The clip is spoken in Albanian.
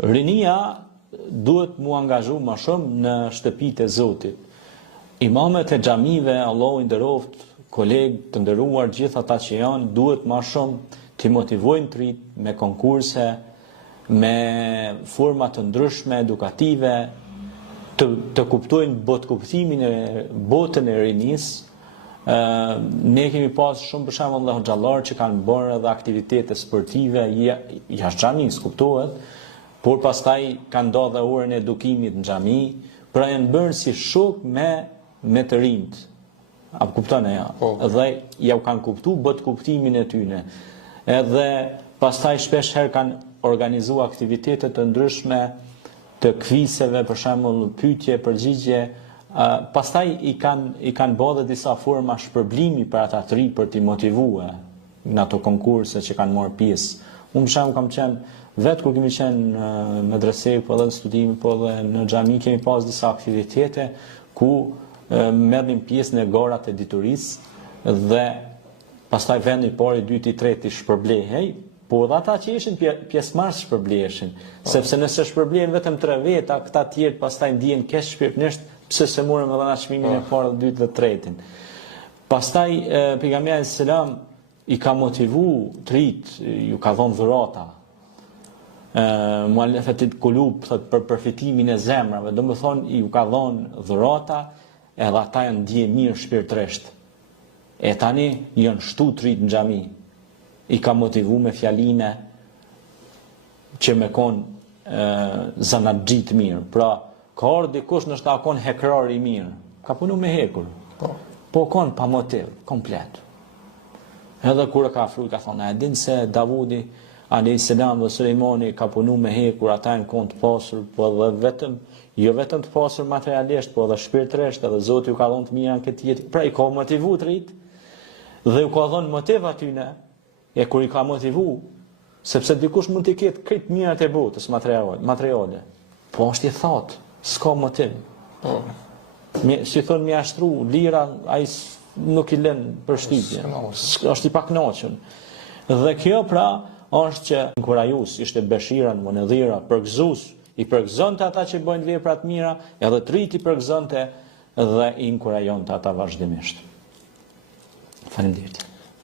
Rinia duhet mu angazhu më shumë në shtëpitë e Zotit. Imamet e xhamive, Allahu i nderoft, kolegë të nderuar, gjithë ata që janë, duhet më shumë të motivojnë të rit me konkurse, me forma të ndryshme edukative, të kuptojnë botëkuptimin e botën e rinisë. Ne kemi pas shumë për shembull dhe hoxhallar që kanë bërë edhe aktivitete sportive jashtë xhamisë, kuptohet, por pastaj kanë ndodhur orën e edukimit në xhami, pra janë bërë si shok me të rinjt. Apo kupton e ja? Dhe ja u kanë kuptuar botëkuptimin e tyre. Edhe pastaj shpesh herë kanë organizuar aktivitete të ndryshme të kvizeve, për shembull pyetje, përgjigje. Pastaj i kanë bërë disa forma shpërblimi për ata të ri për t'i motivuar në ato konkurse që kanë marrë pjesë. Unë për shembull kam qenë vetë kur kemi qenë në medrese, po edhe në studime, po edhe në xhami kemi pas disa aktivitete ku merrnim pjesë në garat e diturisë dhe pastaj vendi i parë, i dytë, i tretë i shpërblehej. Po dhe ata që ishin pjesëmarrës shpërbleheshin, sepse nëse shpërblehen vetëm 3 veta, këta tjerë pastaj ndihen keq shpirtërisht pse se morëm edhe na çmimin e parë, dytë dhe tretin. Pastaj pejgamberi selam i ka motivu të rit, ju ka dhënë dhurata. Muallafetit kulub, thot, për përfitimin e zemrave, domethënë ju ka dhënë dhurata, edhe ata janë ndjen mirë shpirtërisht. E tani janë shtu të rit në xhami. I ka motivu me fjaline që me konë zanatxhi të mirë. Pra, ka orë dikush nështë ta konë hekrar i mirë. Ka punu me hekur. Po konë pa motiv, komplet. Edhe kure ka afru, ka thonë, e din se Davudi, a.s. dhe Sulejmani ka punu me hekur, ata në konë të pasur, po dhe vetëm, jo vetëm të pasur materialisht, po dhe shpirtërisht, edhe Zoti ju ka dhonë të mira në këtë jetë. Pra, i ka motivu të rritë, dhe ju ka dhonë motiv atyne, e kur i ka motivu, sepse dikush mund t'i ketë këtë mirat e botës materiale. Po është i thotë, s'ka motiv. Si thonë mi ashtru, lira, ai nuk i lën për shtypje. është i paknaqur. Dhe kjo pra është që inkurajus, ishte beshiran, monedhira, përgëzus, i përgëzonte ata që bëjnë vepra të mira, edhe të rit i përgëzonte dhe i inkurajonte ata vazhdimisht. Faleminderit.